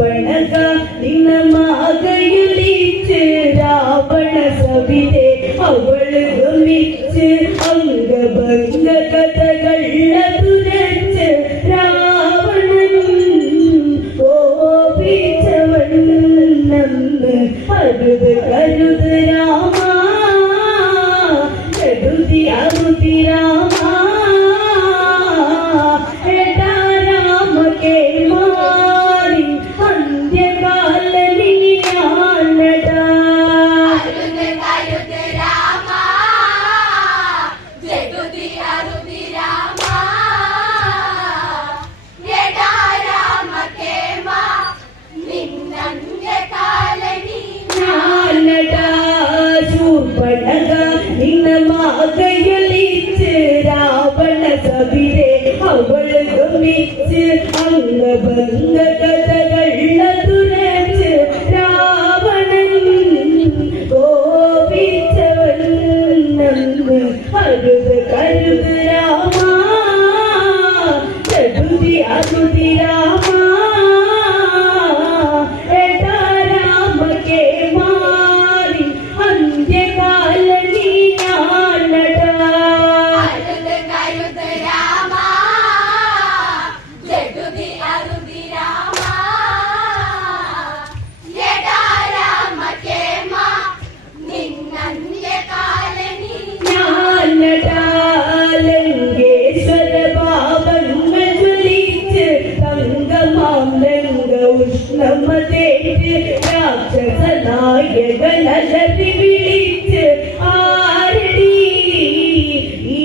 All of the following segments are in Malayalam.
ಶೂರ್ಪಣಖ ನಿನ್ನ ಮಾಗೈಯುಲಿಚ್ಚು ರಾವಣ ಸವಿದೆ ಅವಳು ಮಿಚ್ಚು ಅಂಗಭಂಗ ಕಥಗಳ ತುರಚ್ಚು ರಾವಣನ್ ಕೋಪಿച്ചവൻ നമ്മ് അരുത് കരുത് രാമ കരുതി അരുതി രാമ ನಿನ್ನ ಮಾಗೈಯುಲಿಚ್ಚು ರಾವಣ ಸವಿದೆ ಅವಳು ಮಿಚ್ಚು ಅಂಗಭಂಗ ಕಥಗಳ ತುರಚ್ಚು ರಾವಣನ್ ಕೋಪಿച്ചവൻ നമ്മ് അരുത് കരുത് രാമ കരുതി അരുതി രാമ രാക്ഷസനായകനലറി വിളിച്ച് ആരടി ഈ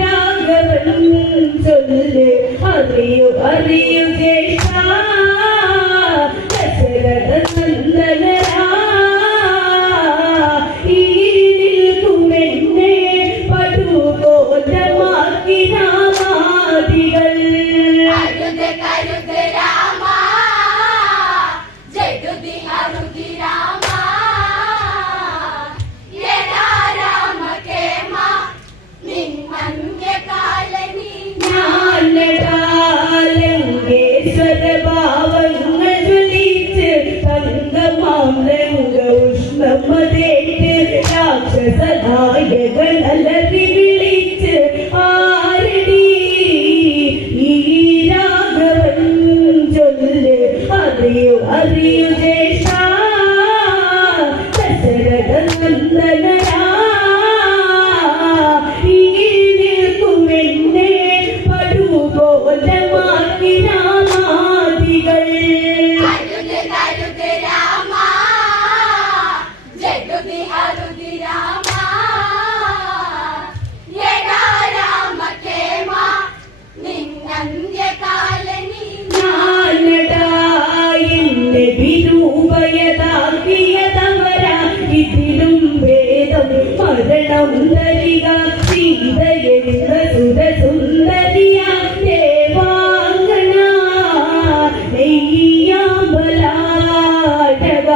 രാഘവൻ ചൊല്ല് അറിയൂ അറിയൂ ജ്യേഷ്ഠ ദശരഥ നന്ദനരാ ഈ നിൽക്കുമെന്നെ പടുകോലമാക്കി രാമാദികൾ രാക്ഷസനായകനലറി വിളിച്ച് ആരടി ഈ രാഘവൻ ചൊല്ല് അറിയൂ അറിയൂ ജ്യേഷ്ഠ ദശരഥ നന്ദനരാ ഈ നിൽക്കുമെന്നെ പടുകോലമാക്കി രാമാദികൾ ഇതിലും ഭേദം മരണം തരിക സീതയെന്ന സുരസുന്ദരിയ ദേവാംഗന നെയ്യാമ്പലാടക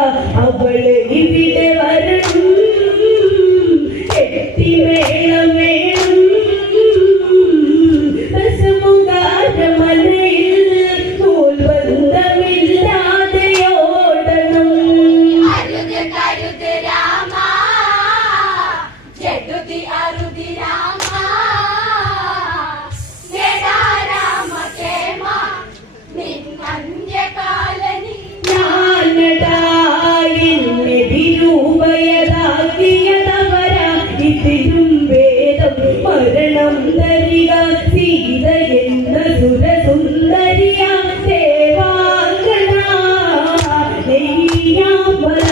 അവള് ഇവിടെ വരണം എത്തിമേളം വേണം ദശമുഖാരമലയിൽ തോൽബന്ധമില്ലാതെ ഓടണം ഇതിലും ഭേദം മരണം തരിക സീത എന്ന സുരസുന്ദരിയ ദേവാംഗന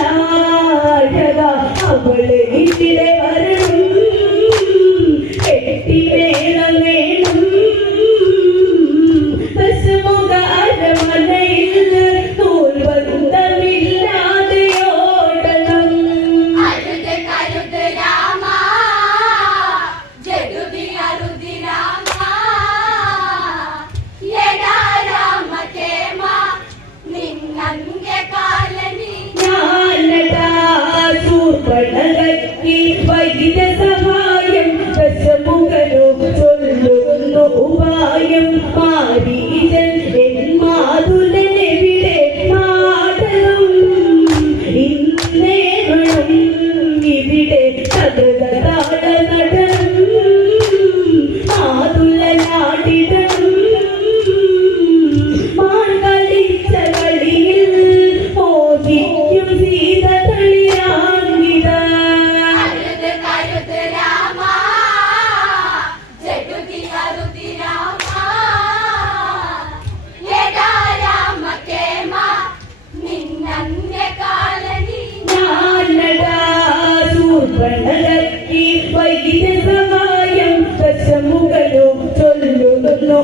നെയ്യാമ്പലാടക അവള് ഇവിടെ വരണം എട്ടിമേളം വേണം ദശമുഖ അരമനയിൽ തോൽബന്ധമില്ലാതെ ഓടണം ശൂർപണഖയ്ക്ക് വൈദ്യ സഹായം ദശമുഖനു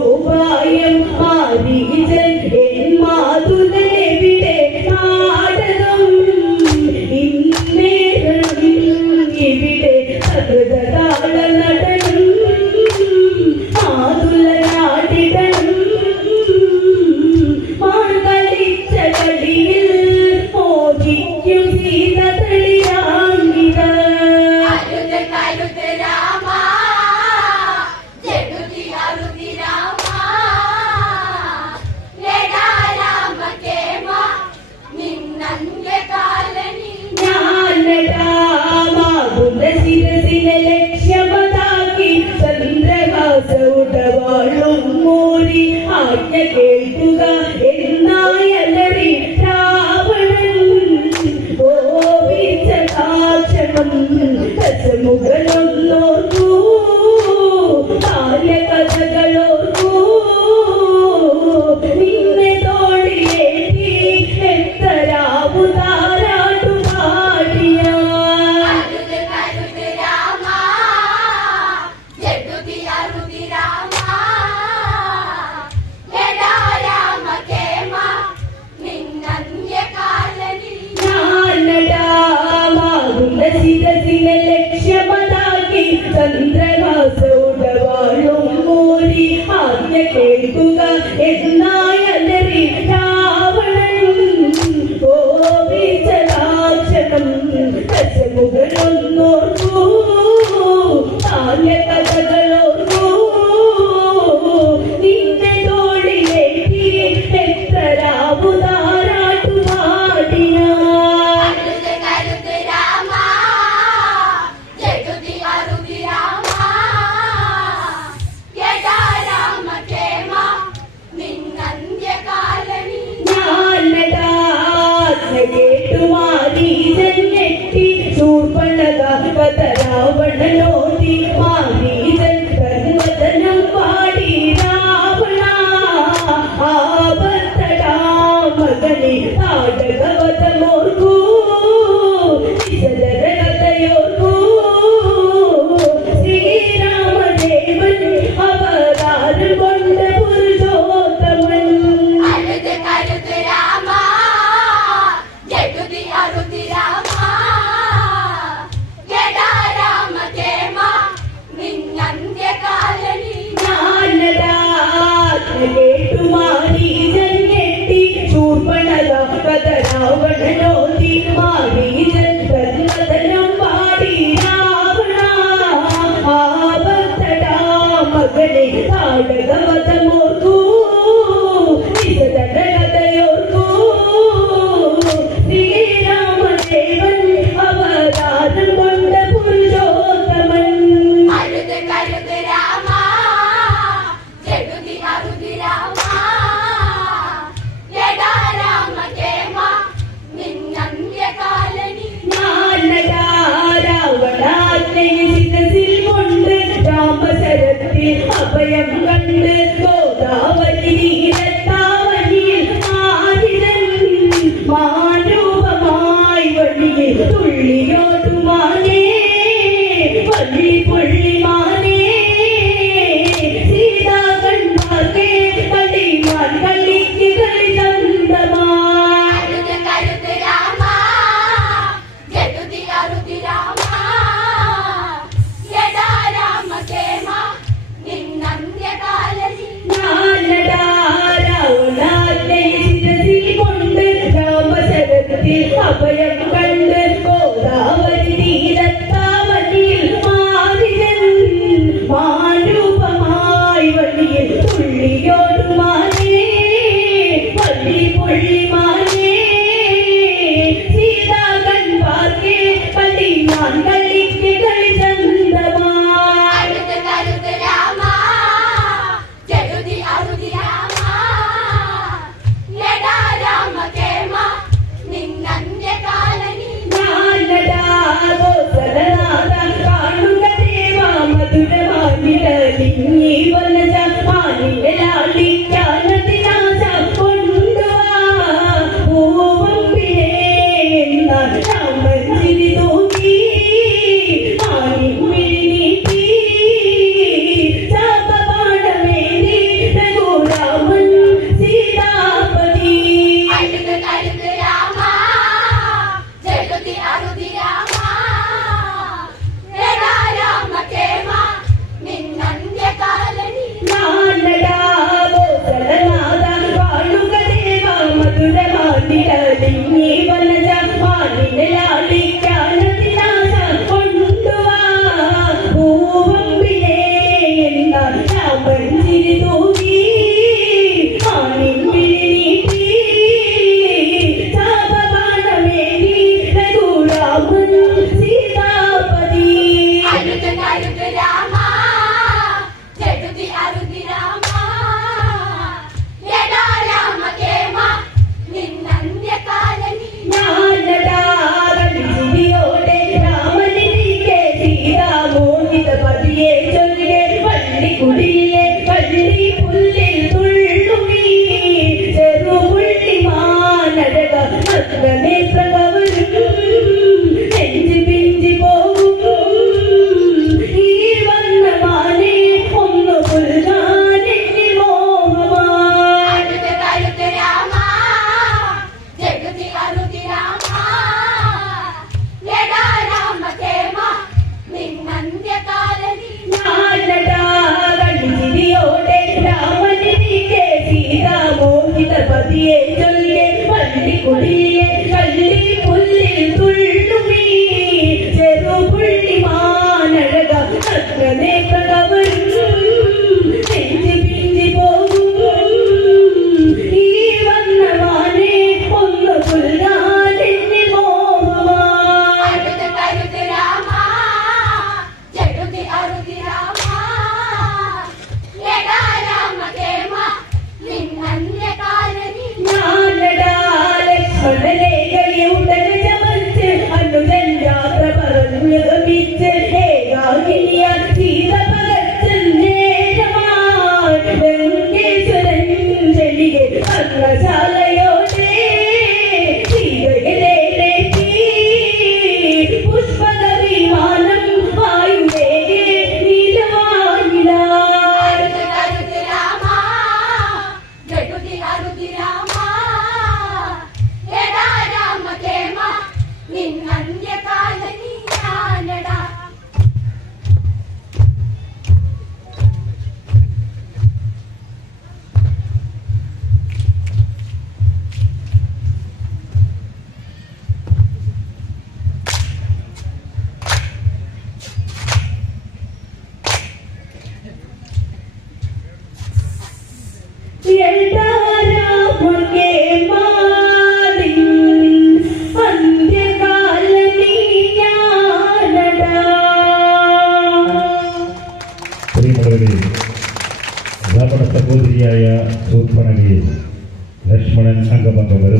ഉപായം മാരീചൻ എൻ മാതുലനെവിടെ നാടകം ഇന്നേരം ഇവിടെ സകൃതകാല നടനം മാതുല നാടിടണം മാർഗളിച്ച കളിയിൽ മോദിക്കും സീതകളിയാങ്ങിത ലക്ഷ്യമതാക്കി ചന്ദ്രഹാസൗടവാളും മോരി ആജ്ഞ കേൾക്കുക എന്നായലറി രാവണൻ കോപിച്ച കാക്ഷണം ദശമുഖനൊന്നോർക്കൂ കാര്യകഥകളോർക്കൂ നിന്നെ തോളിലേറ്റി എത്തരാവുതാരാട്ടു പാടിയ ലക്ഷ്യമതാക്കി ചന്ദ്രഹാസൗടവാളും മോരി ആജ്ഞ കേൾക്കുക എന്നായലറി രാവണൻ കോപിച്ച ദാക്ഷണം ദശമുഖനൊന്നോർക്കൂ കാര്യകഥകളോർക്കൂ നിന്നെ തോളിലേറ്റി എത്തരാവുതാരാട്ടു പാടിയ രാവണനോടി മാരീചൻ കർമ്മതനം പാടി രാവണ ആപത്തടാ മകനെ നാടകവതമോർക്കൂ വിശദകഥയോർക്കൂ ശ്രീരാമദേവൻ അവതാരം കൊണ്ട പുരുഷോത്തമൻ കേട്ടുമാരീചൻ കെട്ടി ശൂർപ്പണഖ കഥ രാവണനോടി മാരീചൻ കർമ്മതനം പാടി രാവണ ആപത്തടാ മകനെ നാടകവതമോർക്കൂ വിശദകഥയോർക്കൂ ശ്രീരാമദേവൻ അവതാരം കൊണ്ട പുരുഷോത്തമൻ അഭയം കണ്ട് ഗോദാവരി തീരത്താവനിയിൽ ആതിരൻ മാനൂപമായി വഴിയിൽ തുള്ളിയോട്ടുമാനേ പള്ളി പൊള്ളിമാനേ സീതാകന്മാർക്കേ കളിമാൻ കളിക്ക് കളി ചന്തമാ രാവണ സഹോദരിയായ ശൂർപ്പണഖയെ ലക്ഷ്മണൻ അംഗഭംഗം വരുന്നു.